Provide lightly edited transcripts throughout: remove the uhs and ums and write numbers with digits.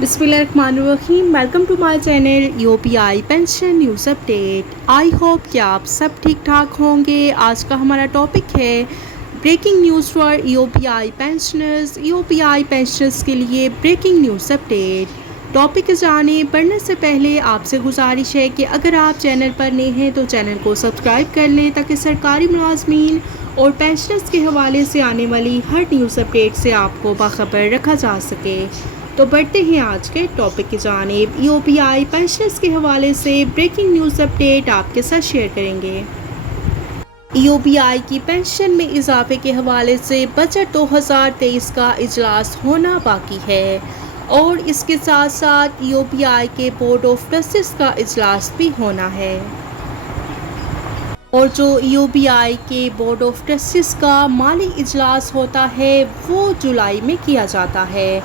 बिस्मिल्लाहिर्रहमानिर्रहीम। Welcome to my channel UPI pension news update. I hope कि आप सब ठीक ठाक होंगे। आज का हमारा टॉपिक है breaking news for UPI pensioners. UPI pensioners के लिए ब्रेकिंग न्यूज़ अपडेट। टॉपिक जाने बढ़ने से पहले आपसे गुजारिश है कि अगर आप चैनल पर नए हैं तो चैनल को सब्सक्राइब कर लें ताकि सरकारी मुलाजमीन और पेंशनर्स के हवाले से आने वाली हर न्यूज़ अपडेट से आपको बाखबर रखा जा सके। तो बढ़ते हैं आज के टॉपिक की जानिब। यूपीआई पेंशनर्स के हवाले से ब्रेकिंग न्यूज़ अपडेट आपके साथ शेयर करेंगे। यूपीआई की पेंशन में इजाफे के हवाले से बजट 2023 का इजलास होना बाकी है और इसके साथ साथ यूपीआई के बोर्ड ऑफ ट्रस्टीज का इजलास भी होना है। और जो यूपीआई के बोर्ड ऑफ ट्रस्टीज का माली इजलास होता है वो जुलाई में किया जाता है,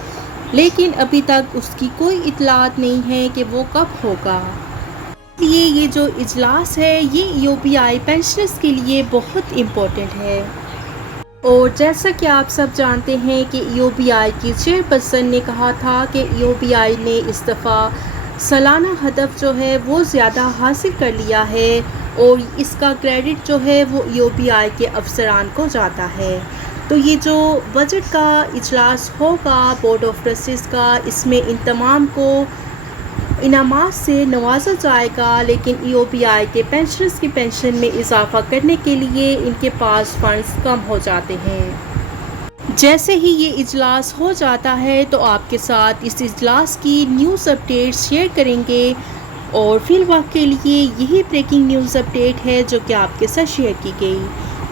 लेकिन अभी तक उसकी कोई इतलात नहीं है कि वो कब होगा। इसलिए ये जो इजलास है ये यूपीआई पेंशनर्स के लिए बहुत इम्पोर्टेंट है। और जैसा कि आप सब जानते हैं कि यूपीआई की चेयरपर्सन ने कहा था कि यूपीआई ने इस दफ़ा सालाना हदफ जो है वो ज़्यादा हासिल कर लिया है और इसका क्रेडिट जो है वो यूपीआई के अफसरान को जाता है। तो ये जो बजट का इजलास होगा बोर्ड ऑफ ट्रस्टीज़ का, इसमें इन तमाम को इनामात से नवाजा जाएगा, लेकिन यूपीआई के पेंशनर्स की पेंशन में इजाफा करने के लिए इनके पास फंड्स कम हो जाते हैं। जैसे ही ये इजलास हो जाता है तो आपके साथ इस इजलास की न्यूज़ अपडेट शेयर करेंगे और फिर वक्त के लिए यही ब्रेकिंग न्यूज़ अपडेट है जो कि आपके साथ शेयर की गई।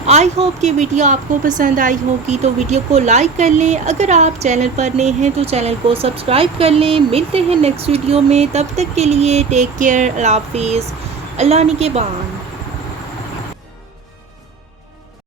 आई होप कि वीडियो आपको पसंद आई होगी, तो वीडियो को लाइक कर लें। अगर आप चैनल पर नए हैं तो चैनल को सब्सक्राइब कर लें। मिलते हैं नेक्स्ट वीडियो में, तब तक के लिए टेक केयर, अल्लाह हाफिज़, अल्लाह निगहबान।